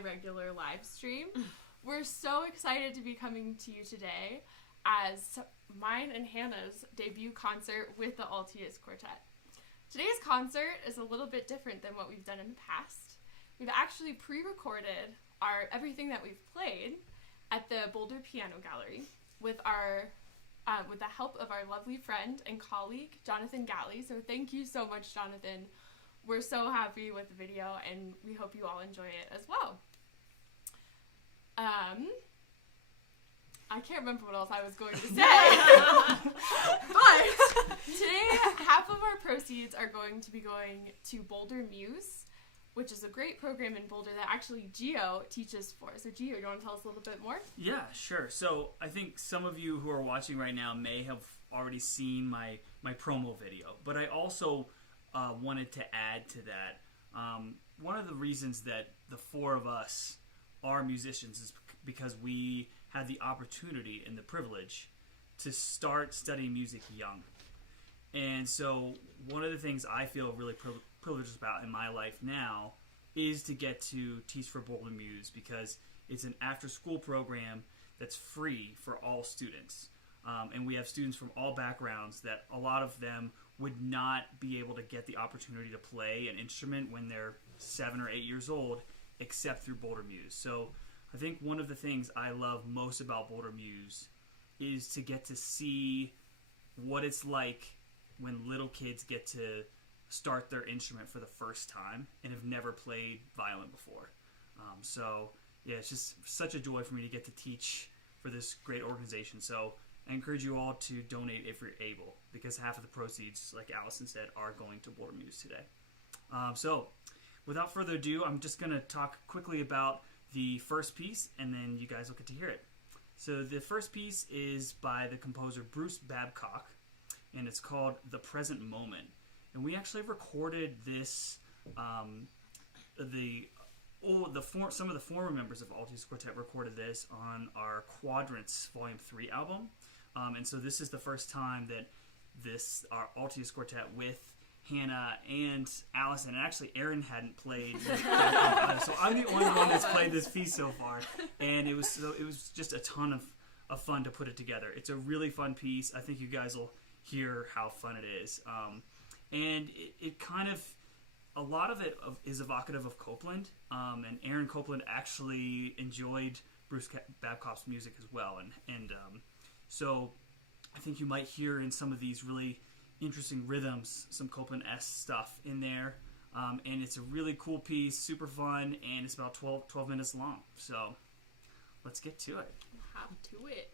semi-regular live stream. We're so excited to be coming to you today as mine and Hannah's debut concert with the Altius Quartet. Today's concert is a little bit different than what we've done in the past. We've actually pre-recorded everything that we've played at the Boulder Piano Gallery with the help of our lovely friend and colleague, Jonathan Galley. So thank you so much, Jonathan. We're so happy with the video, and we hope you all enjoy it as well. I can't remember what else I was going to say. But today, half of our proceeds are going to be going to BoulderMUSE, which is a great program in Boulder that actually Gio teaches for. So Gio, you want to tell us a little bit more? Yeah, sure. So I think some of you who are watching right now may have already seen my promo video, but I also wanted to add to that. One of the reasons that the four of us are musicians is because we had the opportunity and the privilege to start studying music young. And so one of the things I feel really privileged about in my life now is to get to teach for BoulderMUSE, because it's an after-school program that's free for all students. And we have students from all backgrounds that a lot of them would not be able to get the opportunity to play an instrument when they're 7 or 8 years old, except through BoulderMUSE. So I think one of the things I love most about BoulderMUSE is to get to see what it's like when little kids get to start their instrument for the first time and have never played violin before. So yeah, it's just such a joy for me to get to teach for this great organization. So I encourage you all to donate if you're able, because half of the proceeds, like Allyson said, are going to BoulderMUSE today. So without further ado, I'm just going to talk quickly about the first piece, and then you guys will get to hear it. So the first piece is by the composer Bruce Babcock, and it's called The Present Moment. And we actually recorded this, some of the former members of Altius Quartet recorded this on our Quadrants Volume 3 album. And so this is the first time that our Altius Quartet with Hannah and Allyson, and actually Aaron hadn't played, so I'm the only one that's played this piece so far, and it was just a ton of fun to put it together. It's a really fun piece. I think you guys will hear how fun it is, and it kind of, a lot of it is evocative of Copeland, and Aaron Copeland actually enjoyed Bruce Babcock's music as well, and so I think you might hear in some of these really interesting rhythms, some Copeland-esque stuff in there. And it's a really cool piece, super fun, and it's about 12 minutes long. So let's get to it. Hop to it.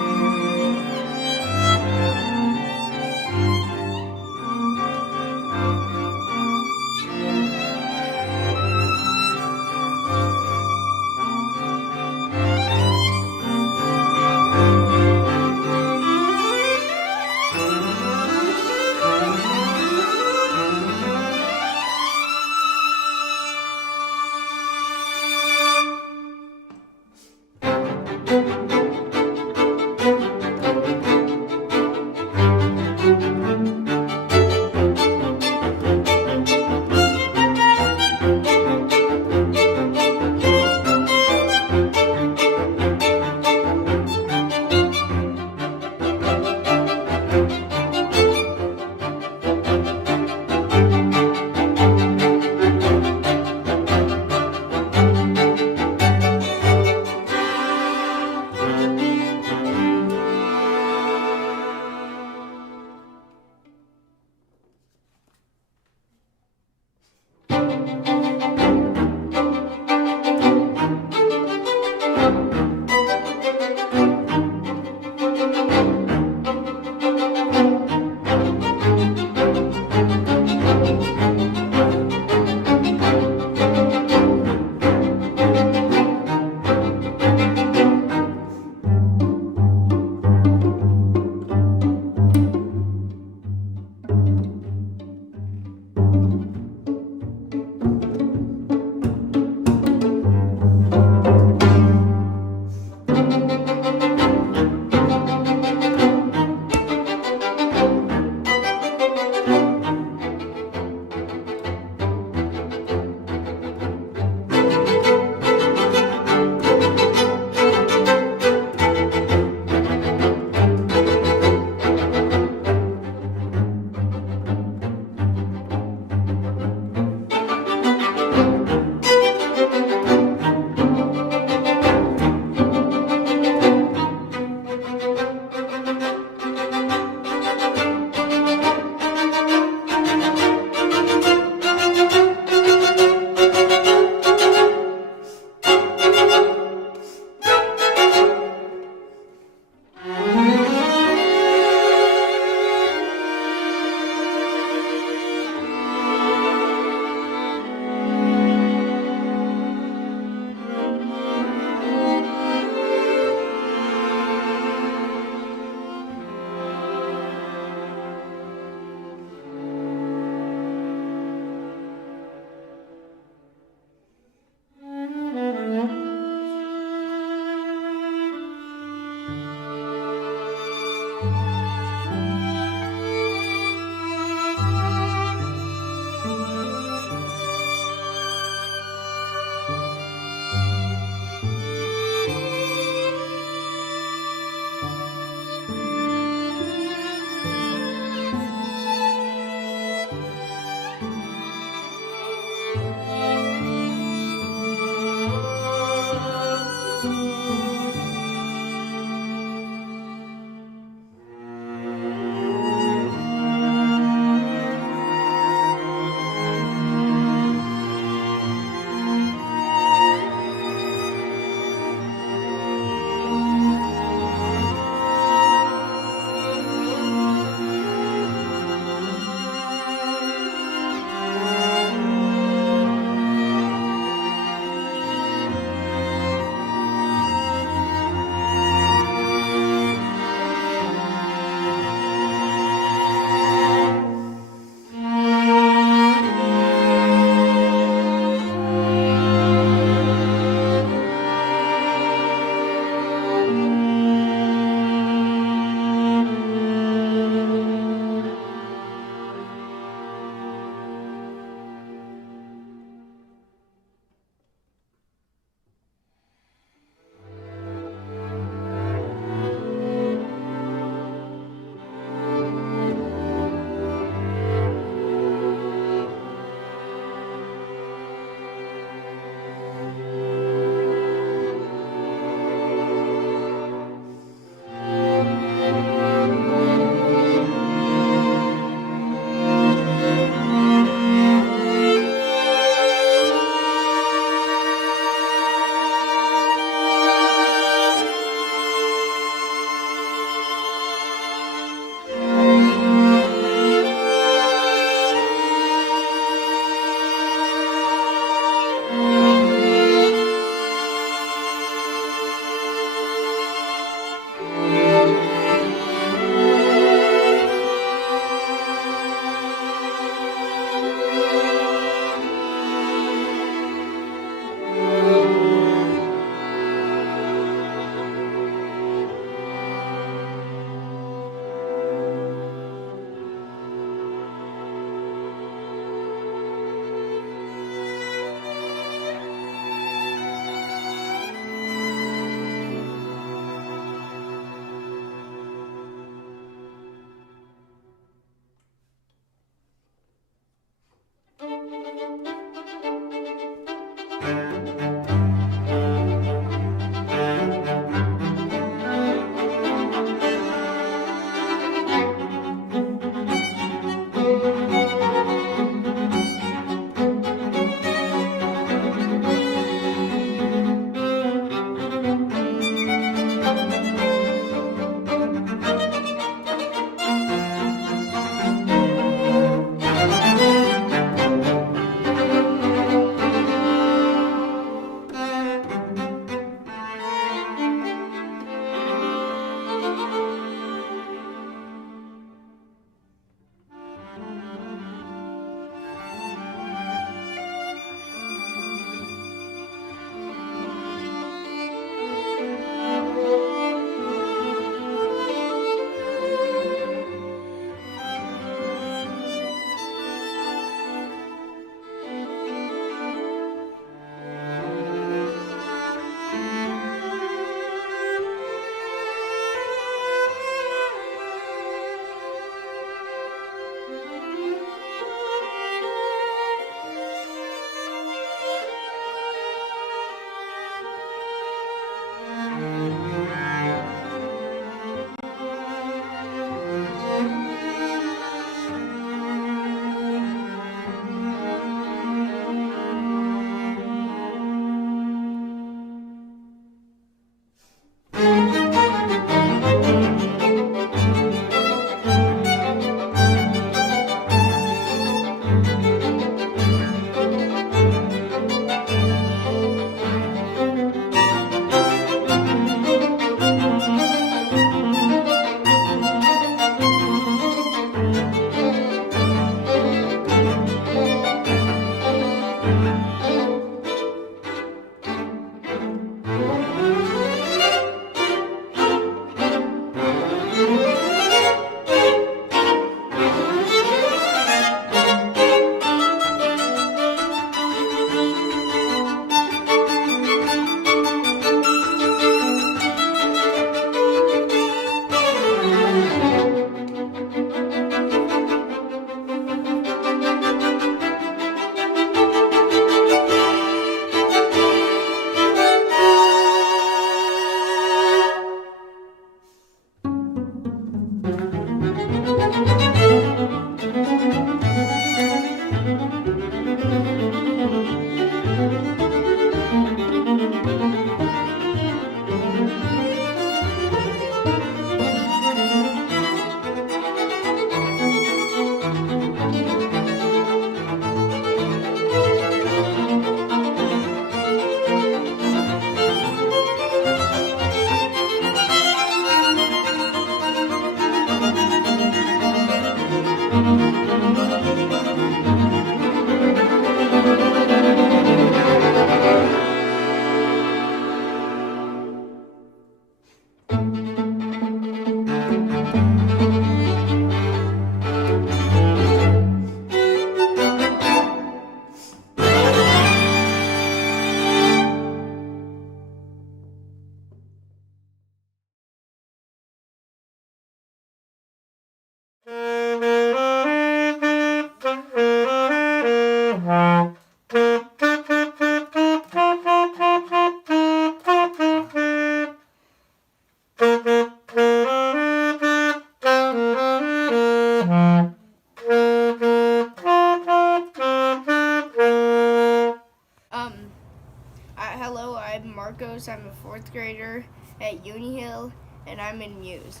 Marcos. I'm a 4th grader at Uni Hill, and I'm in Muse.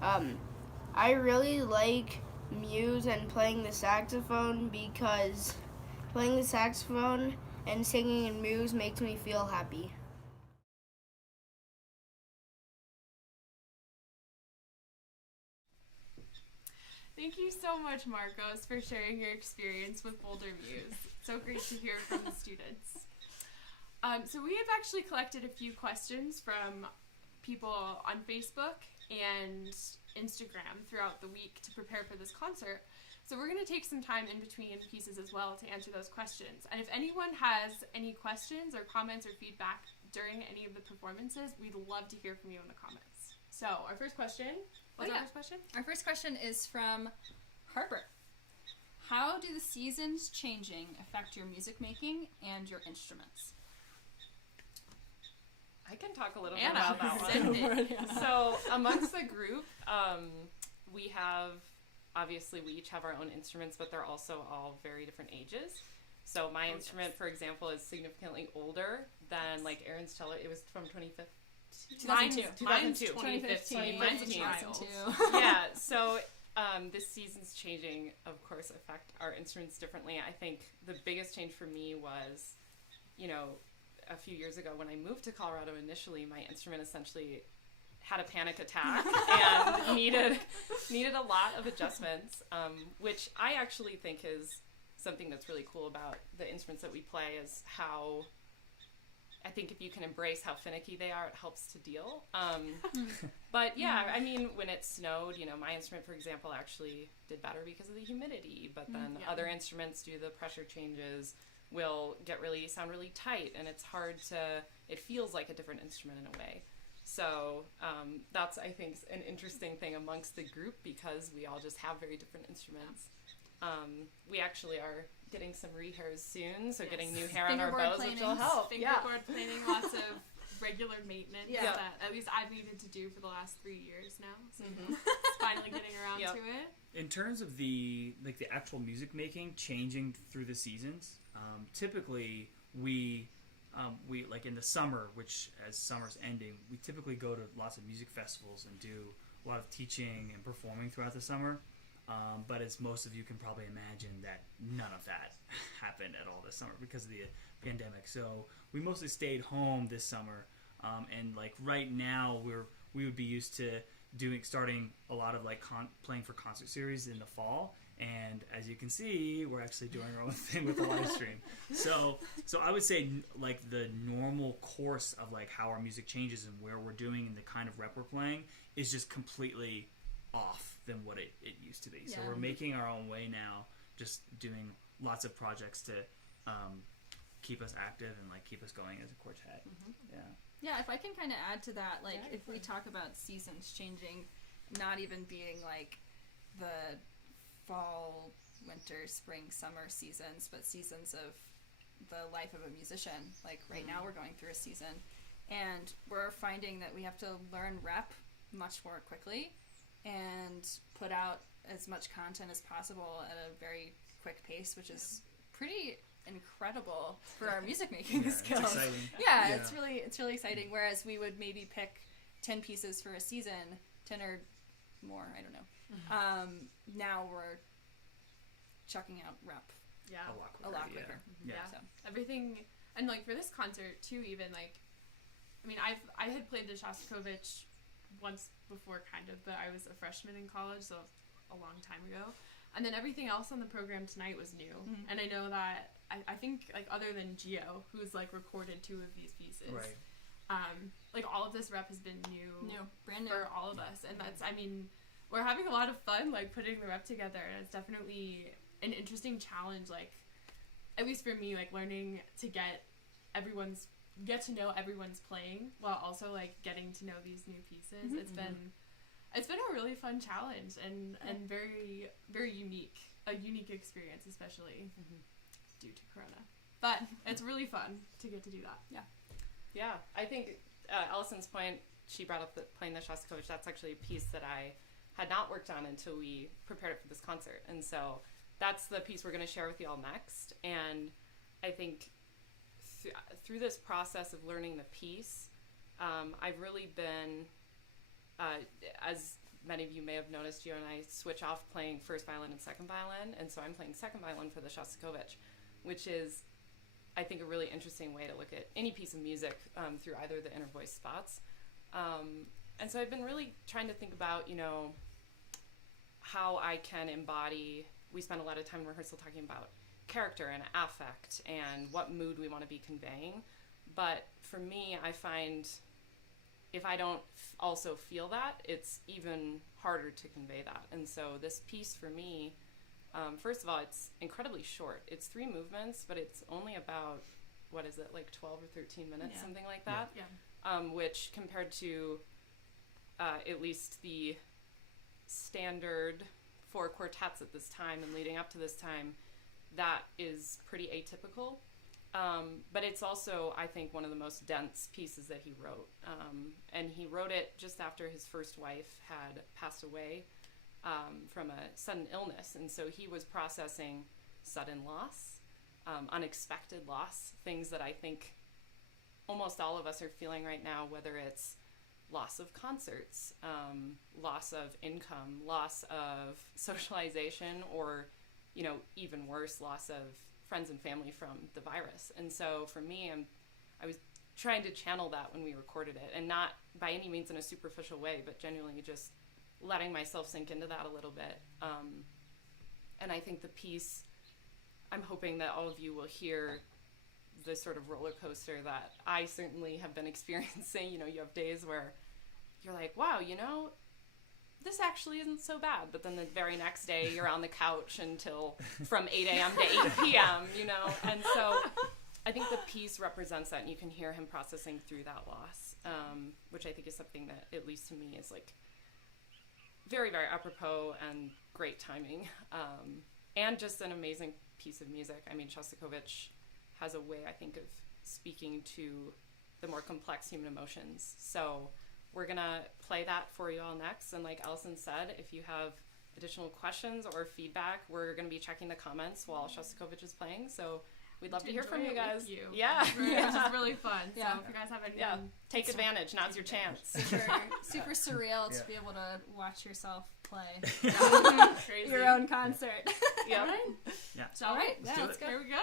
I really like Muse and playing the saxophone because playing the saxophone and singing in Muse makes me feel happy. Thank you so much, Marcos, for sharing your experience with BoulderMUSE. So great to hear from the students. So we have actually collected a few questions from people on Facebook and Instagram throughout the week to prepare for this concert. So we're going to take some time in between pieces as well to answer those questions. And if anyone has any questions or comments or feedback during any of the performances, we'd love to hear from you in the comments. So our first question, what's our first question? Our first question is from Harper. How do the seasons changing affect your music making and your instruments? I can talk a little bit about that one. So amongst the group, we each have our own instruments, but they're also all very different ages. So my instrument, for example, is significantly older than like Aaron's cello. It was from 2015. 2015. Mine's a child. Yeah, so this season's changing, of course, affect our instruments differently. I think the biggest change for me was, a few years ago when I moved to Colorado initially, my instrument essentially had a panic attack and needed a lot of adjustments, which I actually think is something that's really cool about the instruments that we play, is how I think if you can embrace how finicky they are, it helps to deal. But yeah, I mean, when it snowed, my instrument, for example, actually did better because of the humidity, but then other instruments, due to the pressure changes, will sound really tight, and it feels like a different instrument in a way. So that's, I think, an interesting thing amongst the group, because we all just have very different instruments. We actually are getting some rehairs soon, so getting new hair on our bows, which will help. Fingerboard planing, lots of regular maintenance that at least I've needed to do for the last 3 years now. So finally getting around to it. In terms of the actual music making changing through the seasons, typically we like in the summer, which as summer's ending, we typically go to lots of music festivals and do a lot of teaching and performing throughout the summer. But as most of you can probably imagine, that none of that happened at all this summer because of the pandemic. So we mostly stayed home this summer, and like right now we would be used to starting a lot of like playing for concert series in the fall. And as you can see, we're actually doing our own thing with the live stream. So I would say like the normal course of like how our music changes and where we're doing and the kind of rep we're playing is just completely off than what it used to be. So we're making our own way now, just doing lots of projects to keep us active and like keep us going as a quartet. Yeah, if I can kind of add to that, like if we talk about seasons changing, not even being like the fall, winter, spring, summer seasons, but seasons of the life of a musician. Like right now we're going through a season, and we're finding that we have to learn rep much more quickly and put out as much content as possible at a very quick pace, which is pretty incredible for our music making skills. It's exciting. It's really exciting. Whereas we would maybe pick 10 pieces for a season, 10 or more, I don't know. Now we're chucking out rep a lot quicker. So everything, and like for this concert too, even like, I mean, I had played the Shostakovich once before kind of, but I was a freshman in college, so a long time ago. And then everything else on the program tonight was new. And I know that I think like other than Gio, who's like recorded 2 of these pieces, like all of this rep has been brand new for all of us. And that's, I mean, we're having a lot of fun like putting the rep together, and it's definitely an interesting challenge, like at least for me, like learning to get to know everyone's playing while also like getting to know these new pieces. It's been a really fun challenge and very, very unique experience, especially due to Corona. But it's really fun to get to do that. Yeah, I think Allyson's point, she brought up playing the Shostakovich. That's actually a piece that I had not worked on until we prepared it for this concert. And so that's the piece we're going to share with you all next. And I think through this process of learning the piece, I've really been, as many of you may have noticed, you and I switch off playing first violin and second violin, and so I'm playing second violin for the Shostakovich, which is, I think, a really interesting way to look at any piece of music through either the inner voice spots. And so I've been really trying to think about, how I can embody, we spend a lot of time in rehearsal talking about character and affect and what mood we want to be conveying. But for me, I find if I don't also feel that, it's even harder to convey that. And so this piece for me, first of all, it's incredibly short. It's 3 movements, but it's only about, 12 or 13 minutes, something like that. Yeah. Which compared to at least the standard for quartets at this time and leading up to this time, that is pretty atypical. But it's also, I think, one of the most dense pieces that he wrote. And he wrote it just after his first wife had passed away from a sudden illness. And so he was processing sudden loss, unexpected loss, things that I think almost all of us are feeling right now, whether it's loss of concerts, loss of income, loss of socialization, or, even worse, loss of friends and family from the virus. And so for me, I was trying to channel that when we recorded it, and not by any means in a superficial way, but genuinely just letting myself sink into that a little bit. And I think the piece, I'm hoping that all of you will hear the sort of roller coaster that I certainly have been experiencing. You have days where you're like, wow, this actually isn't so bad. But then the very next day you're on the couch until from 8 a.m. to 8 p.m., And so I think the piece represents that, and you can hear him processing through that loss, which I think is something that, at least to me, is like very, very apropos and great timing, and just an amazing piece of music. I mean, Shostakovich has a way, I think, of speaking to the more complex human emotions. So we're gonna play that for you all next. And like Allyson said, if you have additional questions or feedback, we're gonna be checking the comments while Shostakovich is playing. So we'd love to hear from you guys. Yeah. It's just really fun. So if you guys have anything, take advantage. Now's your chance. Super surreal to be able to watch yourself play crazy. your own concert. Yeah. Yeah. So, All right. let's go. Here we go.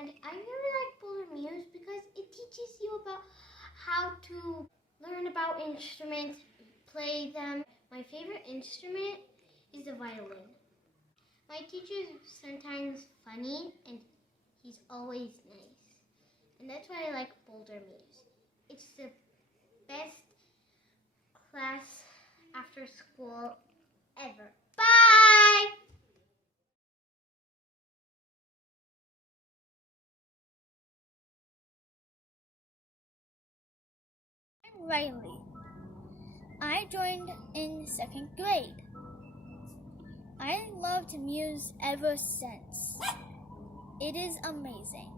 And I really like BoulderMUSE because it teaches you about how to learn about instruments, play them. My favorite instrument is the violin. My teacher is sometimes funny and he's always nice. And that's why I like BoulderMUSE. It's the best class after school ever. Bye! I'm Riley. I joined in 2nd grade. I loved Muse ever since. It is amazing.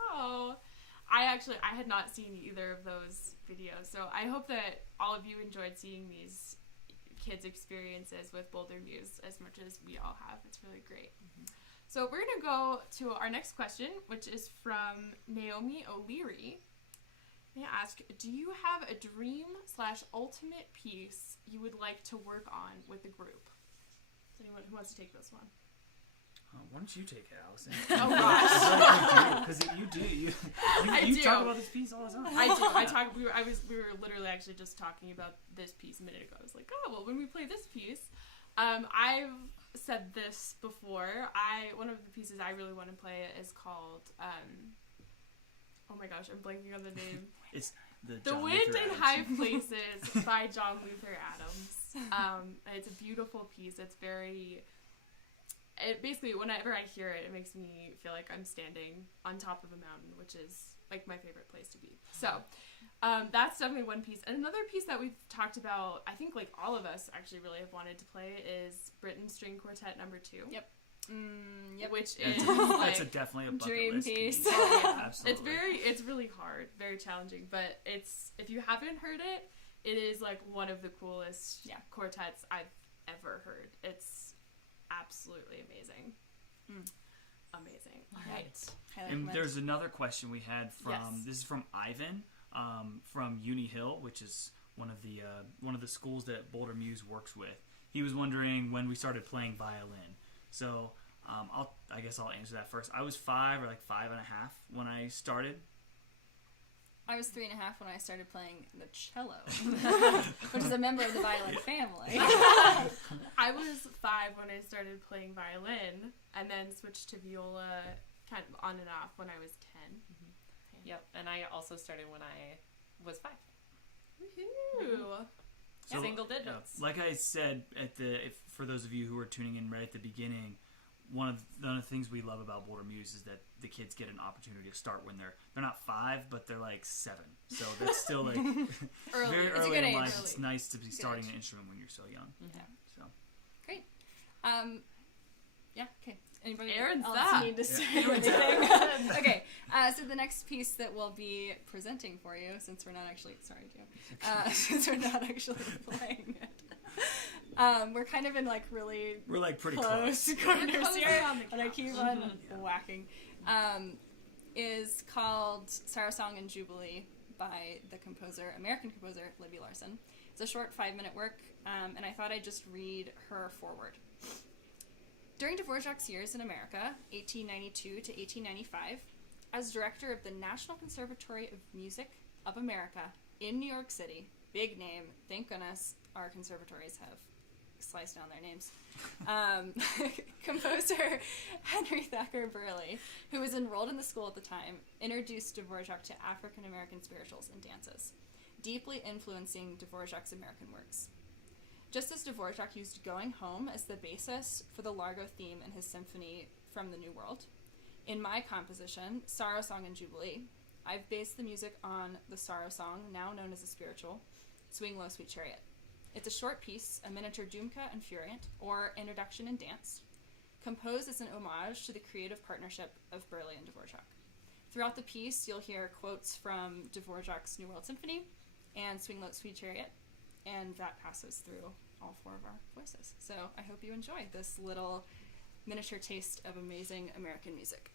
Oh, I had not seen either of those videos, so I hope that all of you enjoyed seeing these kids' experiences with BoulderMUSE as much as we all have. It's really great. So we're going to go to our next question, which is from Naomi O'Leary. They ask, do you have a dream/ultimate piece you would like to work on with the group? Is anyone who wants to take this one? Why don't you take it, Allyson? Oh gosh, Because you I do. You do. talk about this piece all the time. I do. We were literally actually just talking about this piece a minute ago. I was like, oh well, when we play this piece, I've said this before. One of the pieces I really want to play is called oh my gosh, I'm blanking on the name. It's the The Wind in High Places by John Luther Adams. It's a beautiful piece. It's basically, whenever I hear it, it makes me feel like I'm standing on top of a mountain, which is like my favorite place to be. So that's definitely one piece. And another piece that we've talked about, I think like all of us actually really have wanted to play, is Britten String Quartet No. 2. Yep. Which is That's like, definitely a bucket dream list piece. oh, yeah. Absolutely. It's really hard, very challenging, but if you haven't heard it, it is like one of the coolest quartets I've ever heard. It's absolutely amazing. Amazing. All Right. Highly And recommend. there's another question we had from Yes. this is from Ivan from Uni Hill, which is one of the schools that BoulderMUSE works with. He was wondering when we started playing violin. So I guess I'll answer that first. I was 5 or like 5.5 when I started. I was 3.5 when I started playing the cello, which is a member of the violin family. I was 5 when I started playing violin, and then switched to viola kind of on and off when I was 10. Yep, and I also started when I was 5. Woohoo! So, Single digits. Like I said for those of you who were tuning in right at the beginning, one of the things we love about BoulderMUSE is that the kids get an opportunity to start when they're not 5, but they're like 7. So that's still like very It's a early good in age. life. It's nice to be starting age. an instrument when you're so young. Yeah. So Great. Yeah. Okay. Anybody Aaron's else that. need to say Aaron's anything? Okay. So the next piece that we'll be presenting for you, since we're not actually since we're not actually playing it. We're kind of in like really we're like pretty close close. corners close here, on the and I couch. keep on whacking. Is called Sorrow Song and Jubilee by the American composer Libby Larsen. It's a short 5-minute work, and I thought I'd just read her foreword. During Dvorak's years in America, 1892 to 1895, as director of the National Conservatory of Music of America in New York City, big name, thank goodness our conservatories have sliced down their names, composer Henry Thacker Burleigh, who was enrolled in the school at the time, introduced Dvorak to African American spirituals and dances, deeply influencing Dvorak's American works. Just as Dvorak used Going Home as the basis for the Largo theme in his symphony From the New World, in my composition, Sorrow Song and Jubilee, I've based the music on the Sorrow Song, now known as a spiritual, Swing Low, Sweet Chariot. It's a short piece, a miniature Dumka and Furient, or introduction in dance, composed as an homage to the creative partnership of Burleigh and Dvorak. Throughout the piece, you'll hear quotes from Dvorak's New World Symphony and Swing Low, Sweet Chariot, and that passes through all 4 of our voices. So I hope you enjoy this little miniature taste of amazing American music.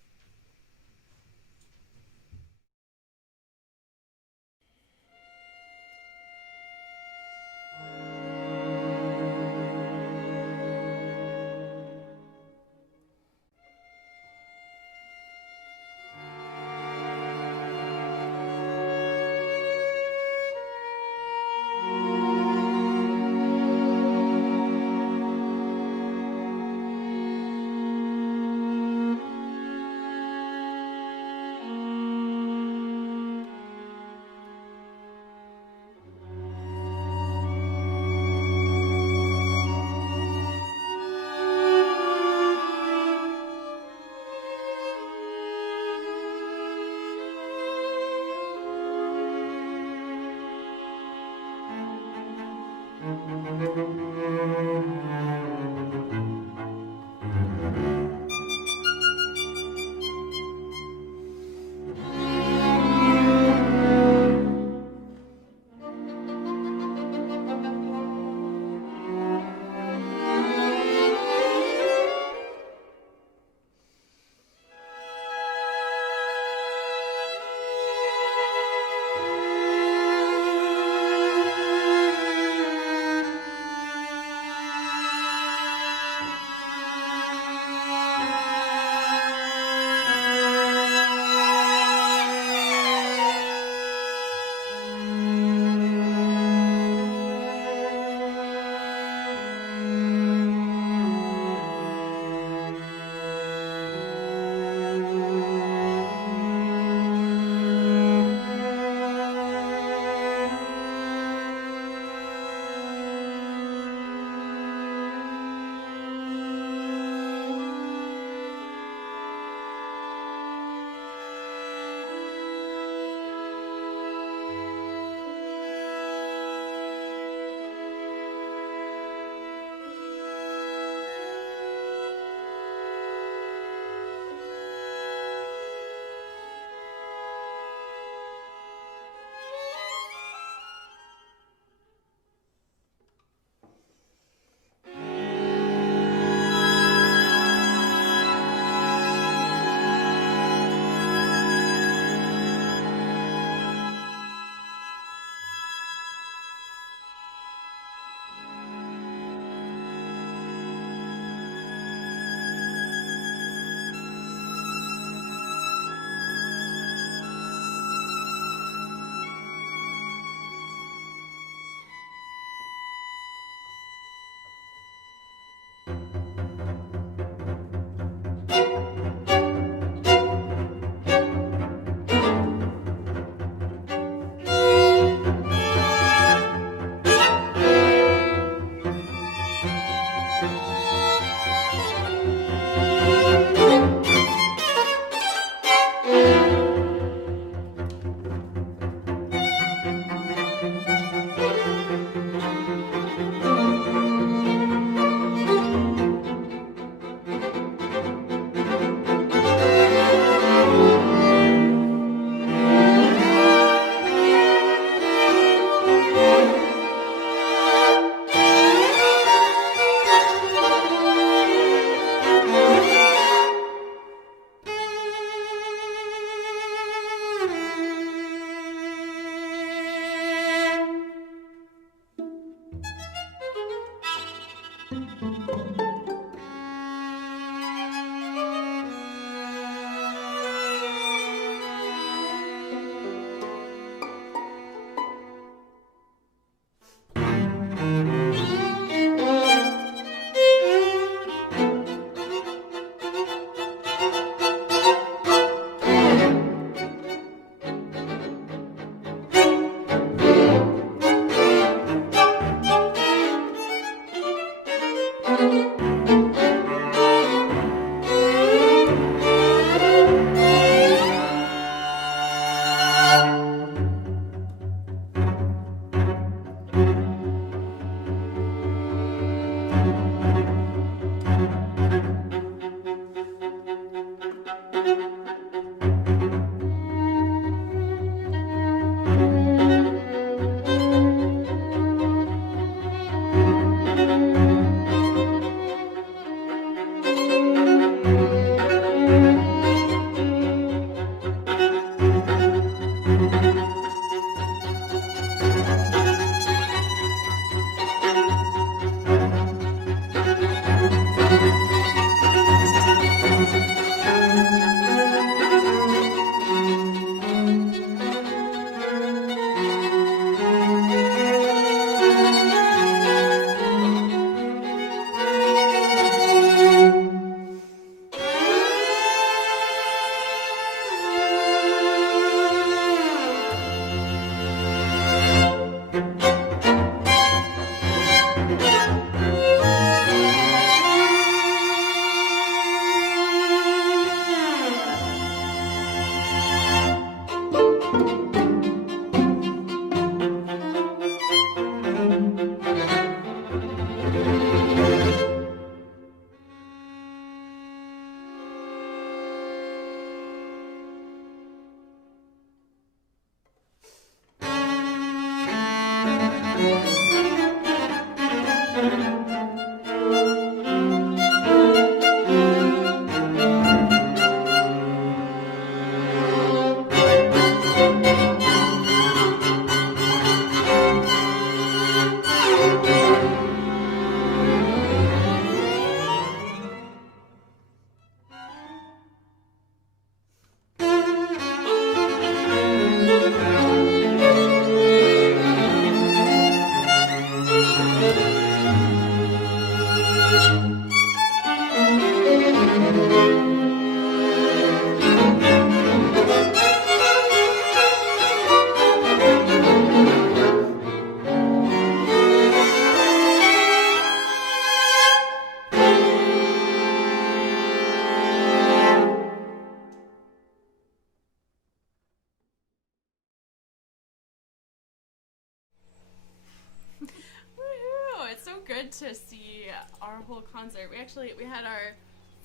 Woohoo! It's so good to see our whole concert. We had our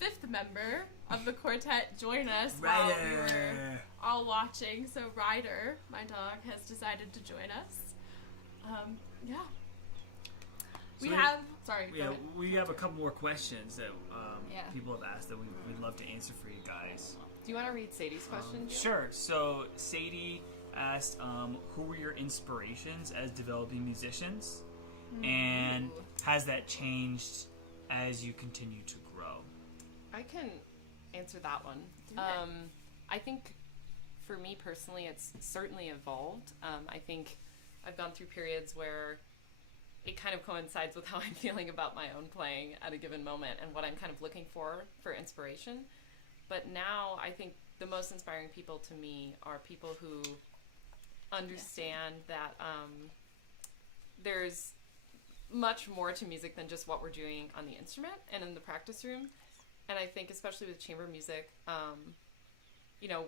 5th member of the quartet join us while we were all watching. So Ryder, my dog, has decided to join us. Yeah. We have a couple more questions that people have asked that we'd love to answer for you guys. Do you want to read Sadie's question? Sure. So Sadie asked, who were your inspirations as developing musicians? And has that changed as you continue to grow? I can answer that one. I think for me personally, it's certainly evolved. I think I've gone through periods where it kind of coincides with how I'm feeling about my own playing at a given moment and what I'm kind of looking for inspiration. But now I think the most inspiring people to me are people who understand that there's much more to music than just what we're doing on the instrument and in the practice room. And I think especially with chamber music,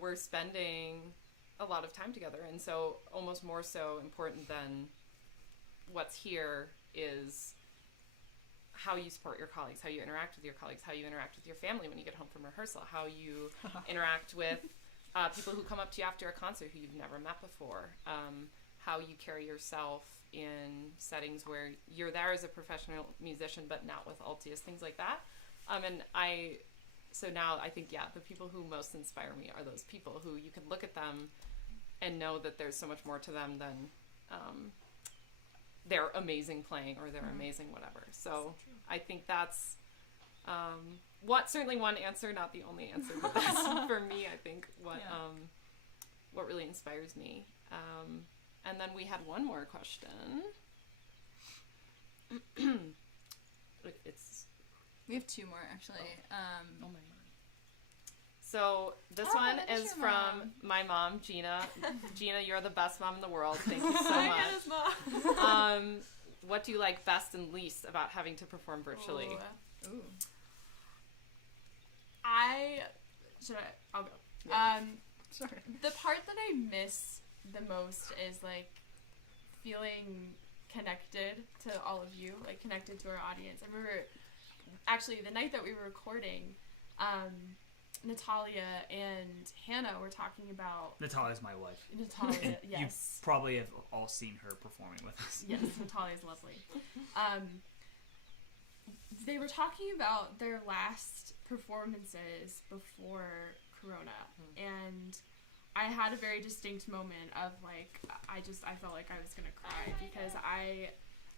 we're spending a lot of time together. And so almost more so important than what's here is how you support your colleagues, how you interact with your colleagues, how you interact with your family when you get home from rehearsal, how you interact with people who come up to you after a concert who you've never met before, how you carry yourself in settings where you're there as a professional musician but not with Altius, things like that. So now I think, the people who most inspire me are those people who you can look at them and know that there's so much more to them than their amazing playing or their amazing whatever. So I think that's certainly one answer, not the only answer, but that's for me, I think what really inspires me. And then we had one more question. We have 2 more actually. Oh my God. So this one is from my mom, Gina. Gina, you're the best mom in the world. Thank you so much. What do you like best and least about having to perform virtually? Ooh. I'll go. Yeah. Sure. The part that I miss the most is feeling connected to all of you, connected to our audience. I remember actually the night that we were recording, Natalia and Hannah were talking about... Natalia's my wife. Natalia, yes. You probably have all seen her performing with us. Yes, Natalia's lovely. They were talking about their last performances before Corona, and I had a very distinct moment of I felt like I was gonna cry because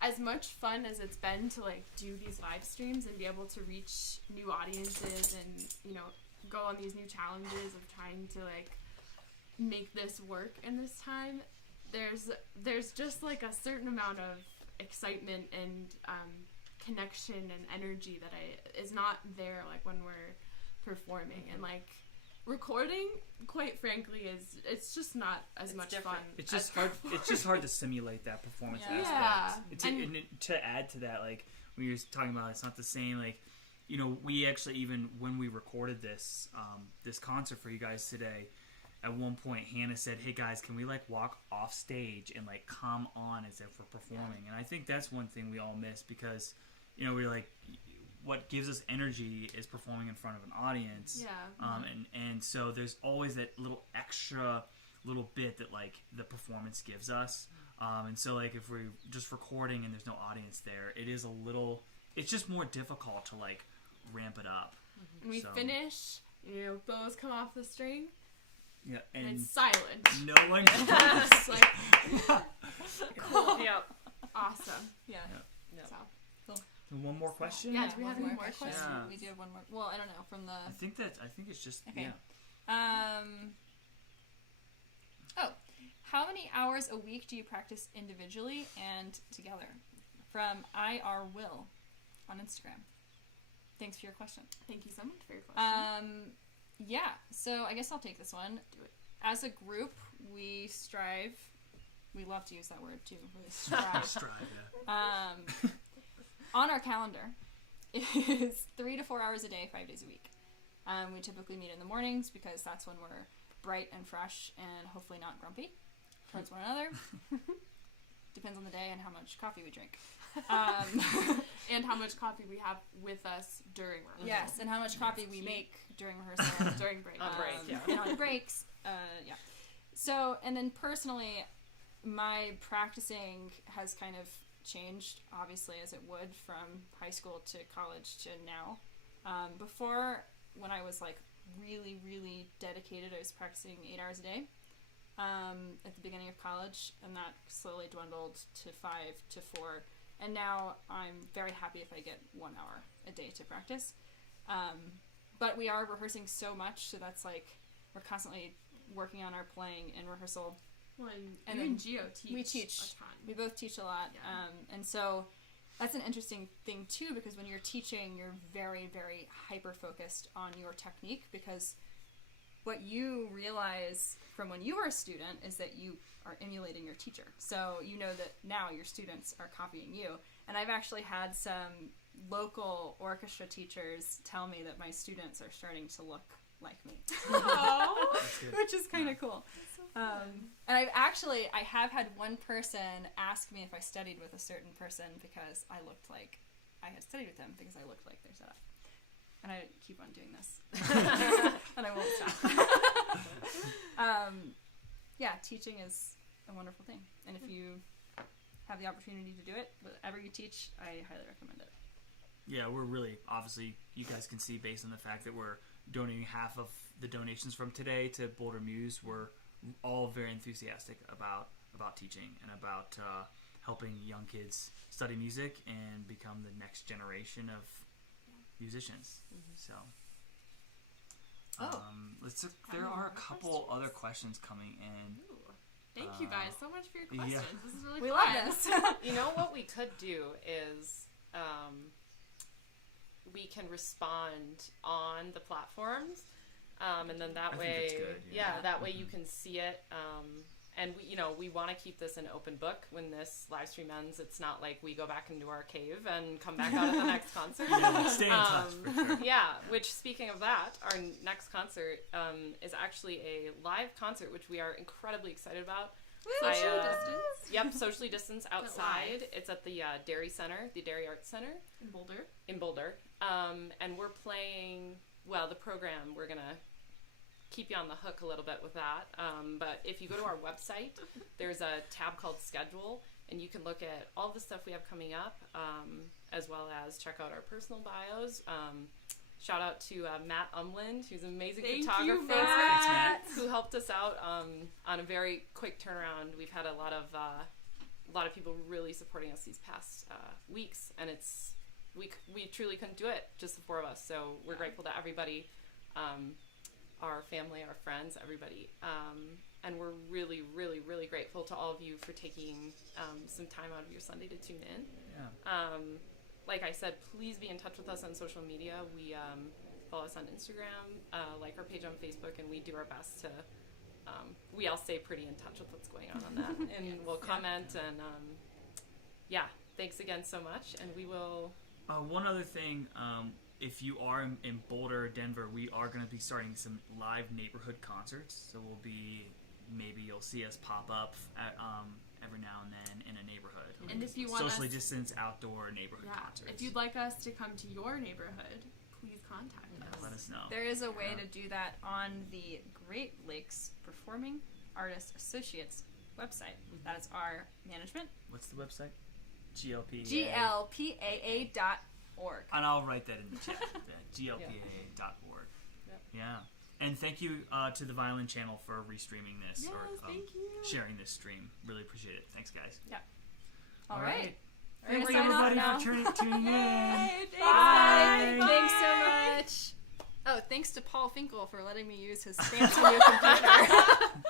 as much fun as it's been to do these live streams and be able to reach new audiences and go on these new challenges of trying to make this work in this time, there's just a certain amount of excitement and connection and energy that is not there when we're performing. And recording, quite frankly, it's just not as much different. fun. It's just hard to simulate that performance aspect. And to add to that, we were talking about, it's not the same. We actually, even when we recorded this this concert for you guys today, at one point Hannah said, "Hey guys, can we walk off stage and come on as if we're performing?" And I think that's one thing we all miss because we're what gives us energy is performing in front of an audience. And so there's always that little extra little bit that the performance gives us. And so like if we're just recording and there's no audience there, it's just more difficult to like ramp it up. And we finish, bows come off the string, Yeah, and it's silent. no one can It's like, Cool. Yep. awesome. Yeah. Yep. So, One more question? Yeah, do we have any more questions? Yeah. We do have one more. Well, I don't know. From the I think it's just Okay. yeah. How many hours a week do you practice individually and together? From IR Will on Instagram. Thanks for your question. thank you so much for your question. Yeah, so I guess I'll take this one. Do it. As a group, we strive. We love to use that word too. Really strive. Strive, yeah. On our calendar is 3 to 4 hours a day, 5 days a week. We typically meet in the mornings because that's when we're bright and fresh and hopefully not grumpy towards one another. Depends on the day and how much coffee we drink. And how much coffee we have with us during rehearsal. Yes, and how much coffee we make during rehearsal. During break. On break, yeah. And on breaks. Yeah. So, and then personally, my practicing has kind of changed, obviously, as it would from high school to college to now. Before, when I was like really, really dedicated, I was practicing 8 hours a day at the beginning of college, and that slowly dwindled to 5 to 4. And now I'm very happy if I get 1 hour a day to practice. But we are rehearsing so much, so that's like we're constantly working on our playing in rehearsal. Well, And you then and Gio teach we teach. a ton. We both teach a lot. Yeah. And so that's an interesting thing too, because when you're teaching, you're very, very hyper-focused on your technique, because what you realize from when you were a student is that you are emulating your teacher. So you know that now your students are copying you. And I've actually had some local orchestra teachers tell me that my students are starting to look like me. That's good. Which is kind of cool. And I have had one person ask me if I studied with a certain person because I looked like I had studied with them, because I looked like their setup. And I keep on doing this. And I won't stop. Yeah, teaching is a wonderful thing. And if you have the opportunity to do it, whatever you teach, I highly recommend it. Yeah, we're really, obviously, you guys can see based on the fact that we're donating half of the donations from today to BoulderMUSE. We're all very enthusiastic about teaching and about helping young kids study music and become the next generation of musicians. So, there are a couple other questions coming in. Ooh. Thank you guys so much for your questions. Yeah. This is really We fun. love this. You know what we could do is we can respond on the platforms, and then that I think way, that's good, yeah. that way you can see it. And we want to keep this an open book when this live stream ends. It's not like we go back into our cave and come back out at the next concert. Yeah, stay in touch for sure. Yeah, which, speaking of that, our next concert is actually a live concert, which we are incredibly excited about. Social distance. Yep, socially distanced live. outside. It's at the Dairy Center, the Dairy Arts Center In Boulder. in Boulder. And we're playing, the program, we're going to keep you on the hook a little bit with that. But if you go to our website, there's a tab called Schedule, and you can look at all the stuff we have coming up, as well as check out our personal bios. Shout out to Matt Umland, who's an amazing photographer Matt. who helped us out on a very quick turnaround. We've had a lot of people really supporting us these past weeks, and we truly couldn't do it, just the four of us. So we're grateful to everybody, our family, our friends, everybody, and we're really, really, really grateful to all of you for taking some time out of your Sunday to tune in. Yeah. Like I said, please be in touch with us on social media. We follow us on Instagram, like our page on Facebook, and we do our best to. We all stay pretty in touch with what's going on that, and we'll comment. And thanks again so much, and we will. One other thing, if you are in Boulder, Denver, we are going to be starting some live neighborhood concerts. So maybe you'll see us pop up at every now and then in a neighborhood. And if you want socially distanced outdoor neighborhood concerts. If you'd like us to come to your neighborhood, please contact us. Let us know. There is a way to do that on the Great Lakes Performing Artists Associates website. That is our management. What's the website? GLPAA. GLPAA.org. And I'll write that in the chat. GLPAA.org. Yep. Yeah. And thank you to the Violin channel for restreaming this Yes, thank you. Sharing this stream. Really appreciate it. Thanks, guys. Yeah. All right. Thank We're you, gonna sign off everybody, now. for tuning in. Bye. Thanks so much. Oh, thanks to Paul Finkel for letting me use his fancy new computer.